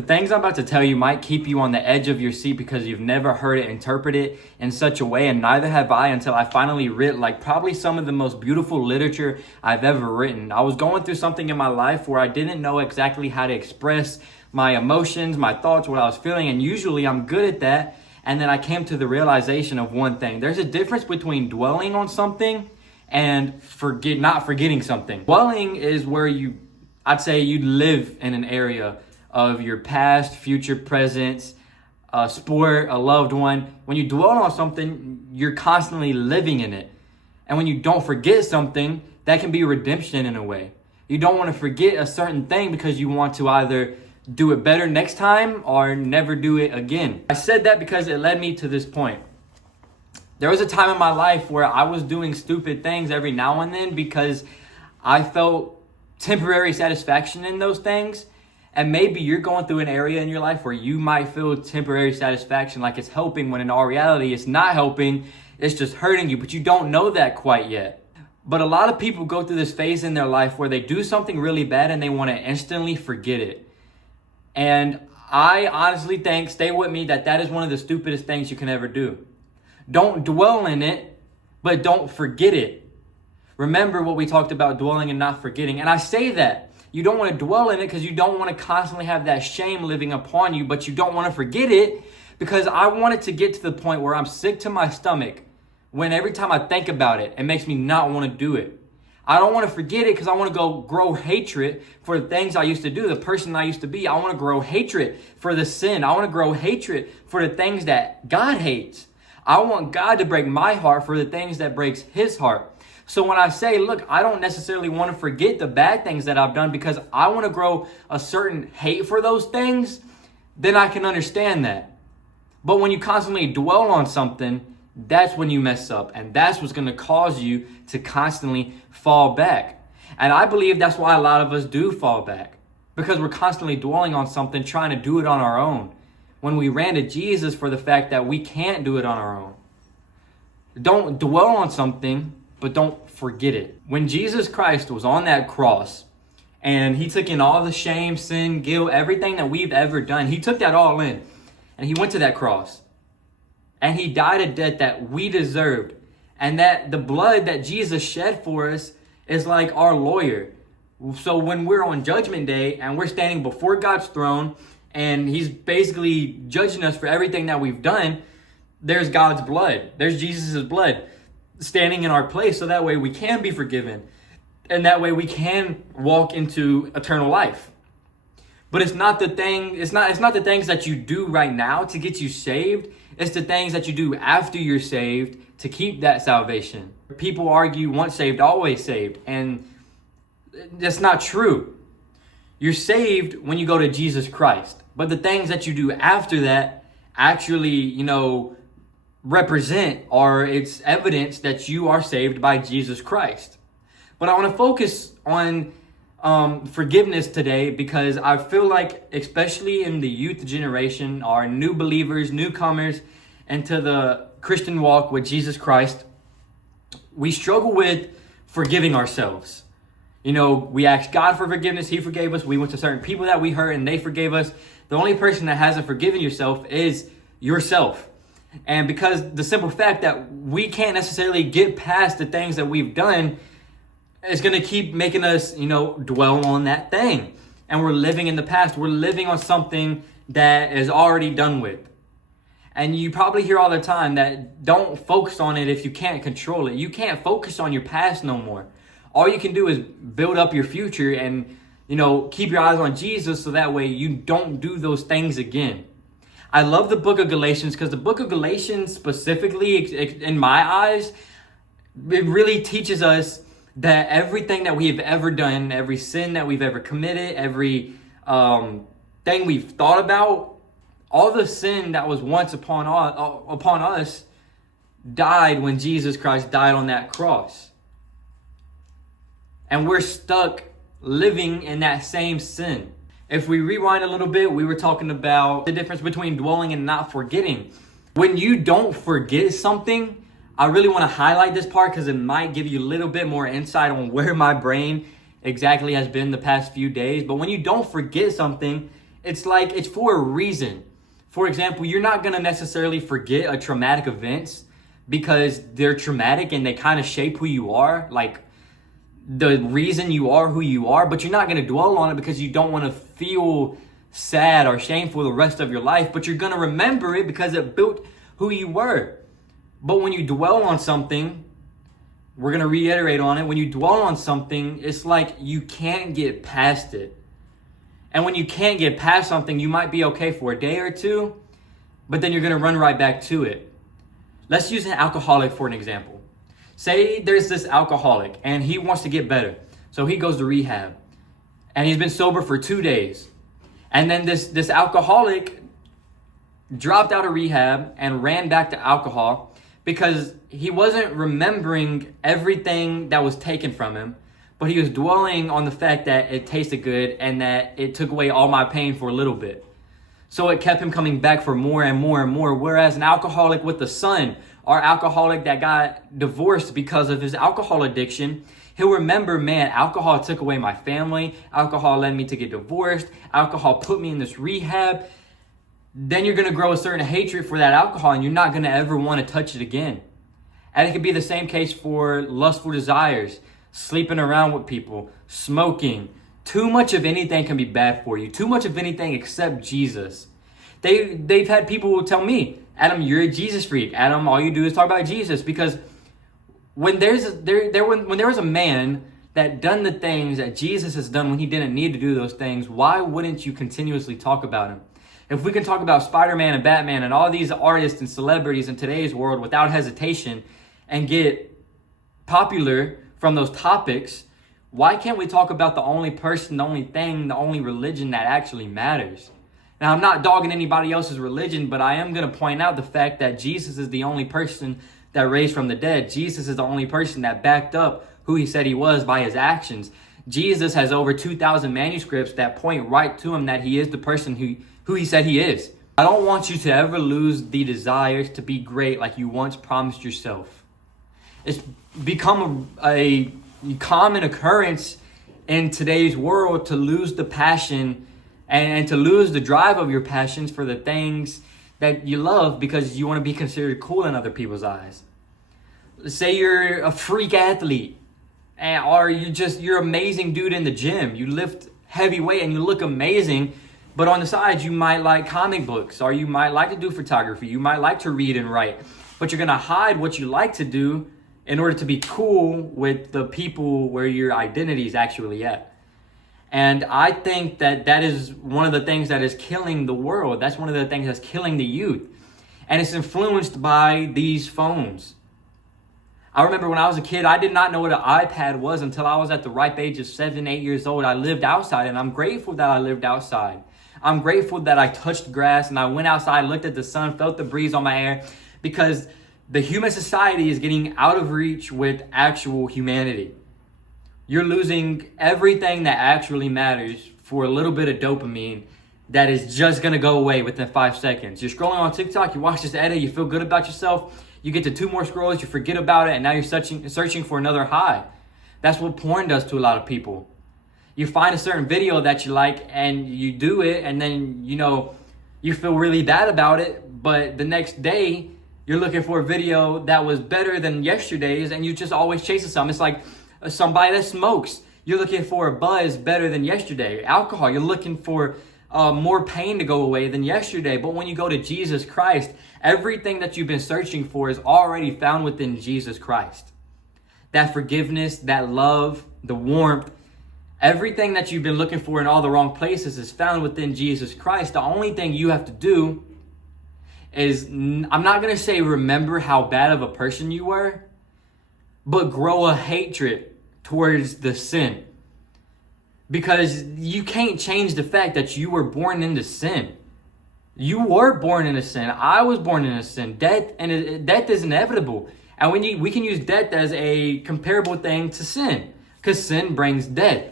The things I'm about to tell you might keep you on the edge of your seat because you've never heard it interpreted in such a way, and neither have I until I finally read probably some of the most beautiful literature I've ever written. I was going through something in my life where I didn't know exactly how to express my emotions, my thoughts, what I was feeling, and usually I'm good at that. And then I came to the realization of one thing. There's a difference between dwelling on something and not forgetting something. Dwelling is where I'd say you live in an area of your past, future, present, a sport, a loved one. When you dwell on something, you're constantly living in it. And when you don't forget something, that can be redemption in a way. You don't want to forget a certain thing because you want to either do it better next time or never do it again. I said that because it led me to this point. There was a time in my life where I was doing stupid things every now and then because I felt temporary satisfaction in those things. And maybe you're going through an area in your life where you might feel temporary satisfaction like it's helping, when in all reality it's not helping, it's just hurting you, but you don't know that quite yet. But a lot of people go through this phase in their life where they do something really bad and they want to instantly forget it. And I honestly think, stay with me, that is one of the stupidest things you can ever do. Don't dwell in it, but don't forget it. Remember what we talked about, dwelling and not forgetting. And I say that you don't want to dwell in it because you don't want to constantly have that shame living upon you, but you don't want to forget it because I want it to get to the point where I'm sick to my stomach when every time I think about it, it makes me not want to do it. I don't want to forget it because I want to go grow hatred for the things I used to do, the person I used to be. I want to grow hatred for the sin. I want to grow hatred for the things that God hates. I want God to break my heart for the things that breaks his heart. So when I say, look, I don't necessarily want to forget the bad things that I've done because I want to grow a certain hate for those things, then I can understand that. But when you constantly dwell on something, that's when you mess up. And that's what's going to cause you to constantly fall back. And I believe that's why a lot of us do fall back, because we're constantly dwelling on something, trying to do it on our own, when we ran to Jesus for the fact that we can't do it on our own. Don't dwell on something, but don't forget it. When Jesus Christ was on that cross and he took in all the shame, sin, guilt, everything that we've ever done, he took that all in and he went to that cross and he died a death that we deserved. And that the blood that Jesus shed for us is like our lawyer. So when we're on Judgment Day and we're standing before God's throne and he's basically judging us for everything that we've done, there's God's blood. There's Jesus' blood standing in our place, so that way we can be forgiven and that way we can walk into eternal life. But it's not the things that you do right now to get you saved. It's the things that you do after you're saved to keep that salvation. People argue once saved, always saved, and that's not true. You're saved when you go to Jesus Christ, but the things that you do after that actually, represent, or it's evidence that you are saved by Jesus Christ. But I want to focus on forgiveness today because I feel like, especially in the youth generation, our new believers, newcomers into the Christian walk with Jesus Christ, we struggle with forgiving ourselves. We asked God for forgiveness. He forgave us. We went to certain people that we hurt and they forgave us. The only person that hasn't forgiven yourself is yourself. And because the simple fact that we can't necessarily get past the things that we've done is going to keep making us, dwell on that thing. And we're living in the past. We're living on something that is already done with. And you probably hear all the time that don't focus on it if you can't control it. You can't focus on your past no more. All you can do is build up your future and, keep your eyes on Jesus so that way you don't do those things again. I love the book of Galatians because the book of Galatians specifically, in my eyes, it really teaches us that everything that we've ever done, every sin that we've ever committed, every thing we've thought about, all the sin that was once upon us died when Jesus Christ died on that cross. And we're stuck living in that same sin. If we rewind a little bit, we were talking about the difference between dwelling and not forgetting. When you don't forget something, I really want to highlight this part because it might give you a little bit more insight on where my brain exactly has been the past few days. But when you don't forget something, It's like it's for a reason. For example, you're not going to necessarily forget a traumatic events because they're traumatic and they kind of shape who you are, like the reason you are who you are, but you're not going to dwell on it because you don't want to feel sad or shameful the rest of your life, but you're going to remember it because it built who you were. But when you dwell on something, we're going to reiterate on it. When you dwell on something, it's like you can't get past it. And when you can't get past something, you might be okay for a day or two, but then you're going to run right back to it. Let's use an alcoholic for an example. Say there's this alcoholic and he wants to get better. So he goes to rehab and he's been sober for 2 days. And then this alcoholic dropped out of rehab and ran back to alcohol because he wasn't remembering everything that was taken from him, but he was dwelling on the fact that it tasted good and that it took away all my pain for a little bit. So it kept him coming back for more and more and more. Whereas an alcoholic with a son, or alcoholic that got divorced because of his alcohol addiction, he'll remember, man, alcohol took away my family. Alcohol led me to get divorced. Alcohol put me in this rehab. Then you're going to grow a certain hatred for that alcohol and you're not going to ever want to touch it again. And it could be the same case for lustful desires, sleeping around with people, smoking. Too much of anything can be bad for you. Too much of anything except Jesus. They've had people who tell me, Adam, you're a Jesus freak. Adam, all you do is talk about Jesus. Because when there was a man that done the things that Jesus has done when he didn't need to do those things, why wouldn't you continuously talk about him? If we can talk about Spider-Man and Batman and all these artists and celebrities in today's world without hesitation and get popular from those topics, why can't we talk about the only person, the only thing, the only religion that actually matters? Now, I'm not dogging anybody else's religion, but I am going to point out the fact that Jesus is the only person that raised from the dead. Jesus is the only person that backed up who he said he was by his actions. Jesus has over 2,000 manuscripts that point right to him that he is the person who he said he is. I don't want you to ever lose the desires to be great like you once promised yourself. It's become a common occurrence in today's world to lose the passion and to lose the drive of your passions for the things that you love because you want to be considered cool in other people's eyes. Say you're a freak athlete or you're an amazing dude in the gym. You lift heavy weight and you look amazing, but on the side you might like comic books or you might like to do photography. You might like to read and write, but you're going to hide what you like to do in order to be cool with the people where your identity is actually at. And I think that is one of the things that is killing the world. That's one of the things that's killing the youth. And it's influenced by these phones. I remember when I was a kid, I did not know what an iPad was until I was at the ripe age of 7, 8 years old. I lived outside and I'm grateful that I lived outside. I'm grateful that I touched grass and I went outside, looked at the sun, felt the breeze on my hair, because the human society is getting out of reach with actual humanity. You're losing everything that actually matters for a little bit of dopamine that is just going to go away within 5 seconds. You're scrolling on TikTok, you watch this edit, you feel good about yourself, you get to 2 more scrolls, you forget about it, and now you're searching for another high. That's what porn does to a lot of people. You find a certain video that you like and you do it, and then, you feel really bad about it, but the next day, you're looking for a video that was better than yesterday's, and you just always chasing something. It's like somebody that smokes. You're looking for a buzz better than yesterday. Alcohol, you're looking for more pain to go away than yesterday. But when you go to Jesus Christ, everything that you've been searching for is already found within Jesus Christ. That forgiveness, that love, the warmth, everything that you've been looking for in all the wrong places is found within Jesus Christ. The only thing you have to do is, I'm not going to say remember how bad of a person you were, but grow a hatred towards the sin. Because you can't change the fact that you were born into sin. You were born into sin. I was born into sin. Death is inevitable. And we can use death as a comparable thing to sin, because sin brings death.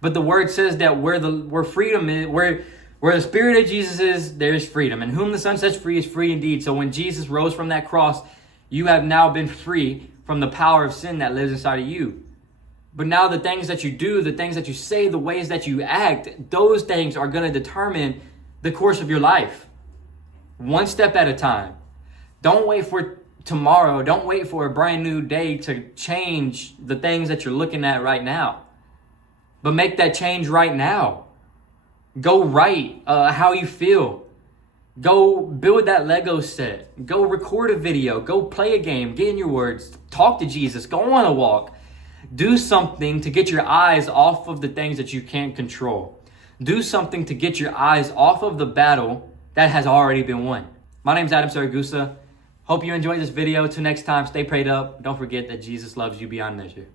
But the word says that where freedom is, where the Spirit of Jesus is, there is freedom. And whom the Son sets free is free indeed. So when Jesus rose from that cross, you have now been free from the power of sin that lives inside of you. But now the things that you do, the things that you say, the ways that you act, those things are going to determine the course of your life. One step at a time. Don't wait for tomorrow. Don't wait for a brand new day to change the things that you're looking at right now. But make that change right now. Go write how you feel. Go build that Lego set. Go record a video. Go play a game. Get in your words. Talk to Jesus. Go on a walk. Do something to get your eyes off of the things that you can't control. Do something to get your eyes off of the battle that has already been won. My name is Adam Saragusa. Hope you enjoyed this video. Till next time, stay prayed up. Don't forget that Jesus loves you beyond measure.